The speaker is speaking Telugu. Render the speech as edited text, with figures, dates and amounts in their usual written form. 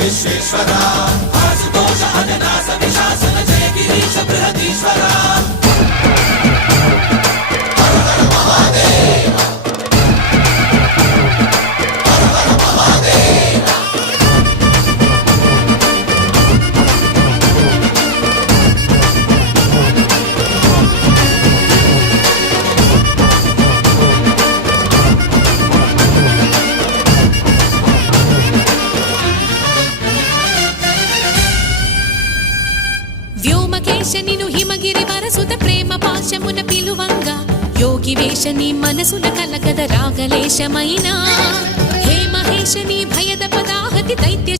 విశ్వేశ్వరా ఆశుతోష అజనాశ విశాసన జయ గిరీశ బృహదీశ్వరా హర హర మహాదేవ హర హర మహాదేవ వ్యోమకేశనిను హిమగిరి వరసుత ప్రేమ పాశమున పిలువంగా యోగి వేషని మనసున కలకద రాగలేశమైనా హే మహేశని భయద పదాహతి దైత్య